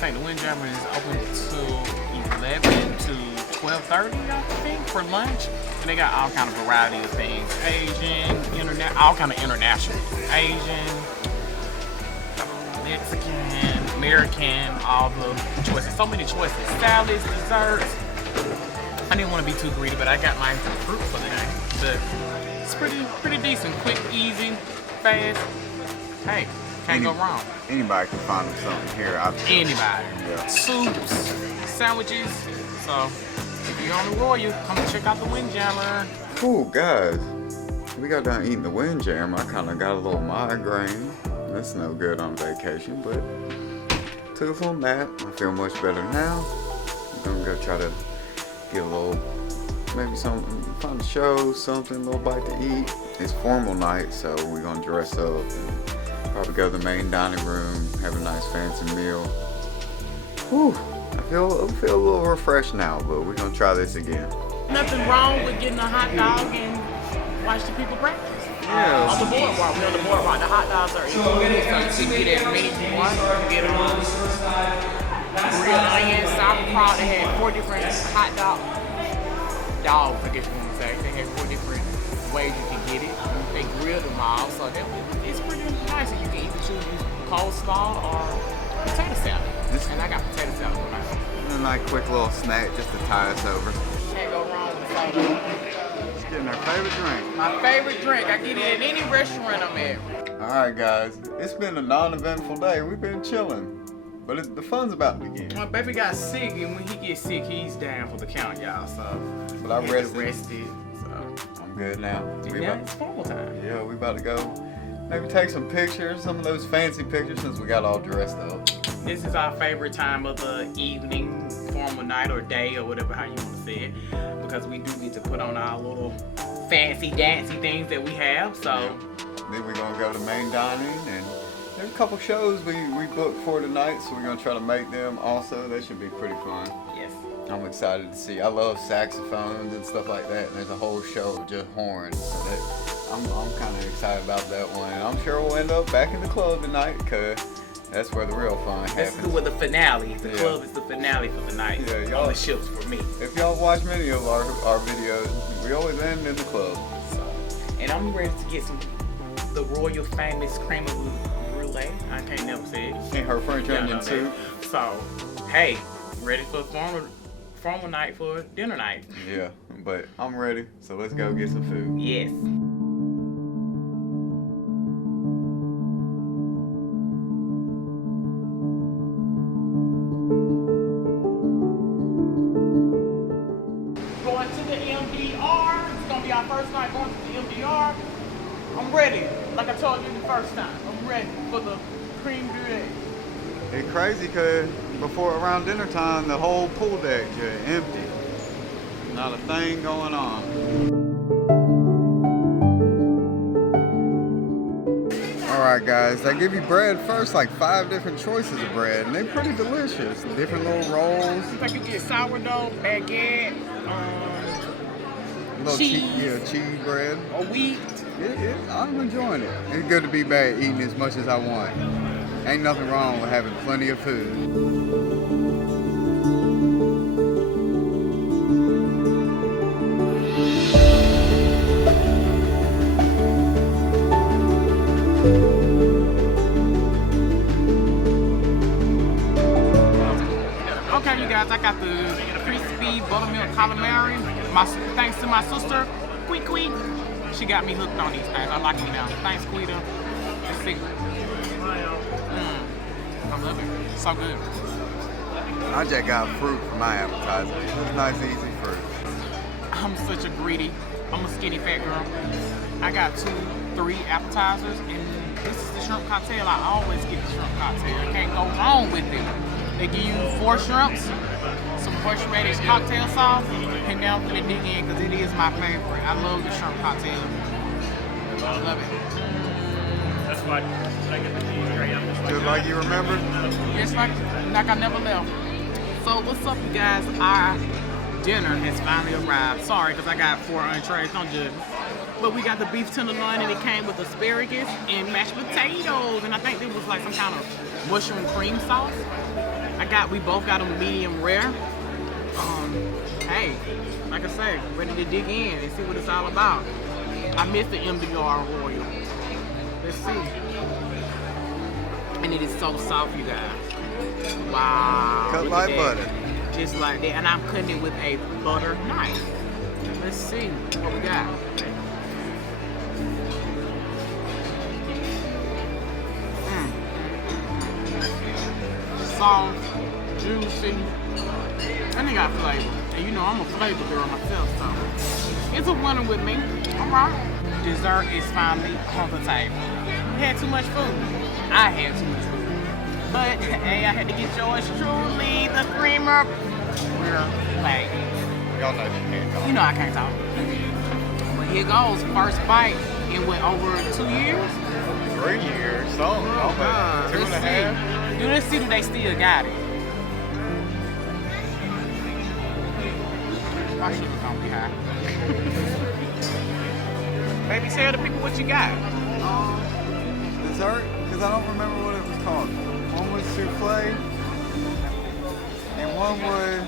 think the Windjammer is open till 11 to 12:30, I think, for lunch. And they got all kind of variety of things. Asian, all kind of international. Asian, Mexican, American, all the choices. So many choices. Salads, desserts. I didn't want to be too greedy, but I got mine some fruit for the night. But it's pretty decent. Quick, easy, fast. Hey, can't go wrong. Anybody can find them something here. Anybody. Yeah. Soups, sandwiches. So if you're on the Royal, come check out the Windjammer. Cool, guys. We got done eating the Windjammer. I kind of got a little migraine. That's no good on vacation, but took a little nap. I feel much better now. I'm gonna go try to get a little, maybe something, find a show, something, a little bite to eat. It's formal night, so we're gonna dress up and probably go to the main dining room, have a nice fancy meal. Whew, I feel a little refreshed now, but we're gonna try this again. Nothing wrong with getting a hot dog and watch the people practice. Yeah. On the boardwalk, we're on the boardwalk. The hot dogs are included, so you can get as many as you want. You can get them grilled onions, sauerkraut. They had 4 different hot dogs, I guess you want to say. They had 4 different ways you can get it. They grilled them all, so it's pretty nice. You can either choose coleslaw or potato salad. And I got potato salad tonight. And a nice quick little snack just to tie us over. Can't go wrong with soda. Getting our favorite drink. My favorite drink. I get it in any restaurant I'm at. Alright guys, it's been a non-eventful day. We've been chilling. But the fun's about to begin. My baby got sick, and when he gets sick, he's down for the count, y'all. So, but I rested. So I'm good now. It's formal time. Yeah, we about to go maybe take some pictures, some of those fancy pictures since we got all dressed up. This is our favorite time of the evening, formal night or day or whatever how you want to say it, because we do get to put on our little fancy dancy things that we have. So then we're gonna go to main dining, and there's a couple shows we booked for tonight, so we're gonna try to make them also. They should be pretty fun. Yes. I'm excited to see. I love saxophones and stuff like that, and there's a whole show of just horns. So I'm kind of excited about that one. And I'm sure we'll end up back in the club tonight, because that's where the real fun happens. This is where the finale. The club is the finale for the night. Yeah, y'all. On the ships for me. If y'all watch many of our videos, we always end in the club. So, and I'm ready to get the royal famous creme brulee. I can't never say it. And her French onion soup. So, hey, ready for formal night for dinner night. Yeah, but I'm ready. So let's go get some food. Yes. Going to the MDR. It's gonna be our first night going to the MDR. I'm ready. Like I told you the first time, I'm ready for the creme brulee. It's crazy because around dinner time, the whole pool deck is empty. Not a thing going on. Alright guys, they give you bread first, like 5 different choices of bread, and they're pretty delicious. Different little rolls. Like you get sourdough, baguette, cheese bread. Or wheat. I'm enjoying it. It's good to be back eating as much as I want. Ain't nothing wrong with having plenty of food. Okay, you guys, I got the crispy buttermilk calamari. Thanks to my sister, Quee. She got me hooked on these things. I like them now. Thanks, Quita. Let's see. I love it. So good. I just got fruit for my appetizer. It's nice, easy fruit. I'm such a greedy. I'm a skinny fat girl. I got 2, 3 appetizers, and this is the shrimp cocktail. I always get the shrimp cocktail. I can't go wrong with it. They give you 4 shrimps, some horseradish cocktail sauce, and now I'm gonna dig in because it is my favorite. I love the shrimp cocktail. I love it. That's why I get the cheese straight up. Just like you remember? It's like I never left. So what's up, you guys? Our dinner has finally arrived. Sorry, because I got 4 entrees. Don't judge me. But we got the beef tenderloin, and it came with asparagus and mashed potatoes, and I think it was like some kind of mushroom cream sauce. We both got them medium rare. Hey, like I say, ready to dig in and see what it's all about. I missed the MDR Royal. Let's see. And it is so soft, you guys. Wow. Cut like butter. Just like that. And I'm cutting it with a butter knife. Let's see what we got. Soft, juicy, and it got flavor. And you know I'm a flavor girl myself, so it's a winner with me. Alright. Dessert is finally on the table. We had too much food. I had too much food. But hey, I had to get yours truly, the creamer. We're like, Y'all know she can't talk. you know I can't talk. But here goes, first bite in what, over 2 years? 3 years, something, almost 2.5. Let's see if they still got it. My sugar's gonna be high. Baby, tell the people what you got. Dessert? Because I don't remember what it was called. One was souffle, and one was...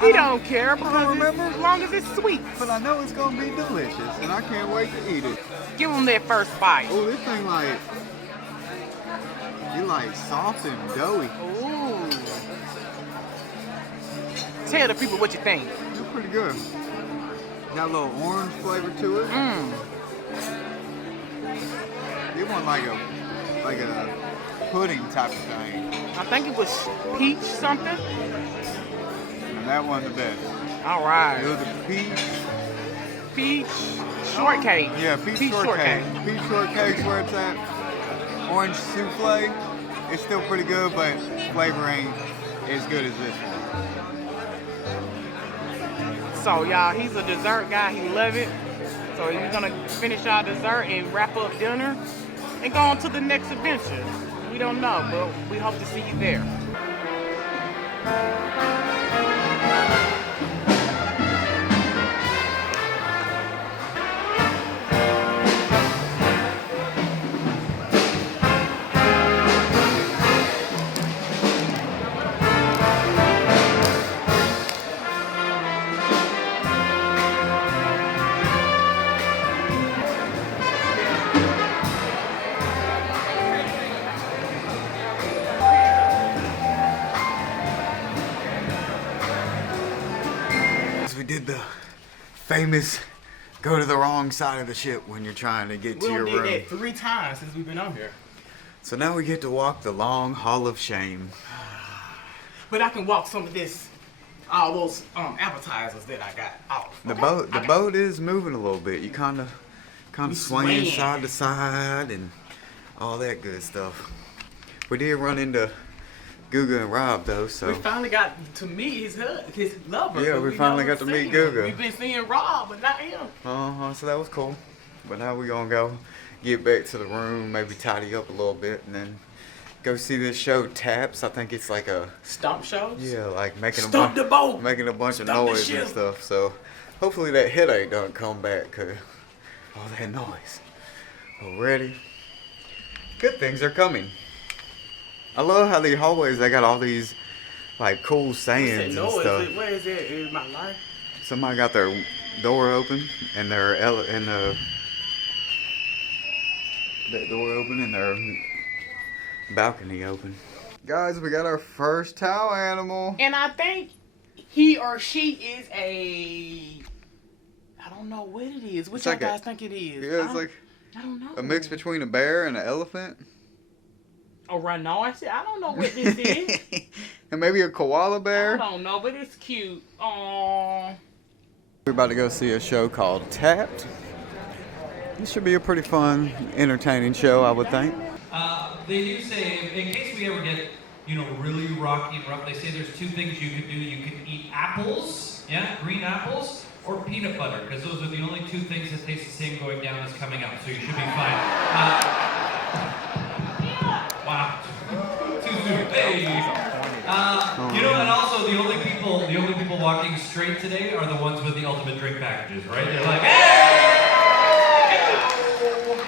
He don't care because remember. as long as it's sweet. But I know it's gonna be delicious, and I can't wait to eat it. Give him that first bite. Oh, this thing like... You like soft and doughy. Ooh. Tell the people what you think. It's pretty good. Got a little orange flavor to it. It wasn't like a pudding type of thing. I think it was peach something. And that wasn't the best. All right. It was a Peach shortcake. Yeah, peach shortcake. Peach shortcake's where it's at. Orange souffle, it's still pretty good, but flavor ain't as good as this one. So y'all, he's a dessert guy. He love it. So we're gonna finish our dessert and wrap up dinner and go on to the next adventure. We don't know, but we hope to see you there. We did the famous go to the wrong side of the ship when you're trying to get to your room. We did that 3 times since we've been on here. So now we get to walk the long hall of shame. But I can walk some of this, all those appetizers that I got off. The boat is moving a little bit. You kind of swaying side to side and all that good stuff. We did run into Guga and Rob though, so we finally got to meet his lover. yeah, we finally got to meet Guga. We've been seeing Rob, but not him. So that was cool. But now we're gonna go get back to the room, maybe tidy up a little bit, and then go see this show Taps. I think it's like a stomp shows. Yeah, like making Stomp the boat. making a bunch of Stomp the noise ship. and stuff. So hopefully that headache doesn't come back, cause all that noise. Already, good things are coming. I love how the hallways, they got all these like cool sayings and stuff. Where is it? Is my life? Somebody got their door open and their that door open and their balcony open. Guys, we got our first towel animal. And I think he or she is I don't know what it is. What y'all guys think it is? Yeah, it's like I don't know. a mix between a bear and an elephant. A rhinoceros? I don't know what this is. And maybe a koala bear. I don't know, but it's cute. Aww. We're about to go see a show called Tapped. This should be a pretty fun, entertaining show, I would think. They do say, in case we ever get, really rocky and rough, they say there's 2 things you could do. You could eat apples, green apples, or peanut butter, because those are the only 2 things that taste the same going down as coming up, so you should be fine. Wow. Too soon. Hey. And also the only people walking straight today are the ones with the ultimate drink packages, right? They're like, hey!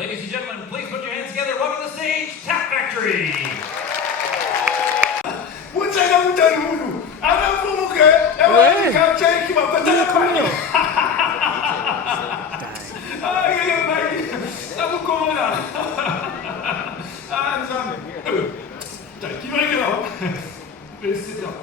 Ladies and gentlemen, please put your hands together. Welcome to the stage, Tap Factory. sit down.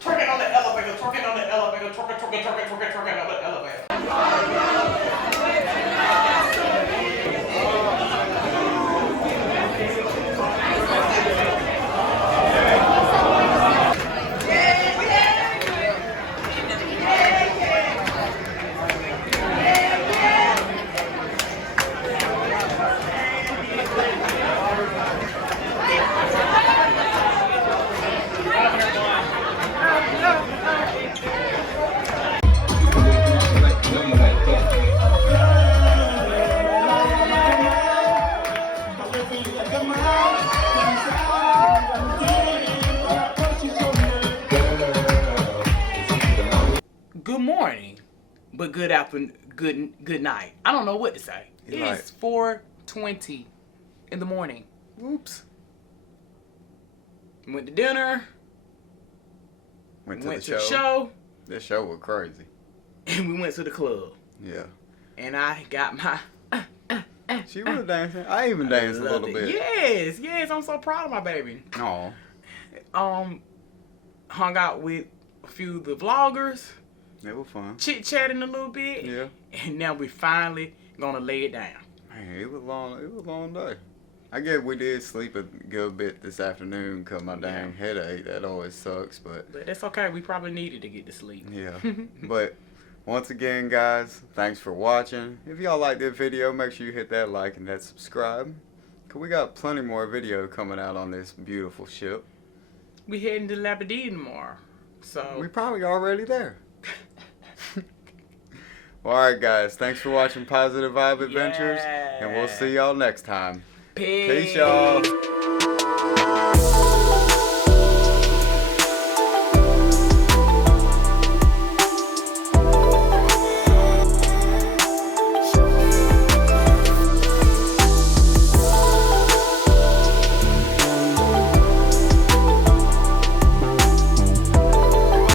Twerking on the elevator, twerking on the elevator, twerking on the elevator. Good morning, but good afternoon, good night. I don't know what to say. It's 4:20 in the morning. Whoops. Went to dinner. Went to Went the to show. the show. This show was crazy. And we went to the club. Yeah. And I got my. She was dancing. I even danced a little bit. Yes. I'm so proud of my baby. Aw. Hung out with a few of the vloggers. It was fun. Chit-chatting a little bit. Yeah. And now we finally gonna lay it down. Man, it was long. It was a long day. I guess we did sleep a good bit this afternoon because my dang headache. That always sucks, but But that's okay. We probably needed to get to sleep. yeah. But once again, guys, thanks for watching. If y'all like this video, make sure you hit that like and that subscribe. Cause we got plenty more video coming out on this beautiful ship. We heading to Labadee tomorrow. So We probably already there. Alright guys, thanks for watching Positive Vibe Adventures, and we'll see y'all next time. Peace. Peace y'all.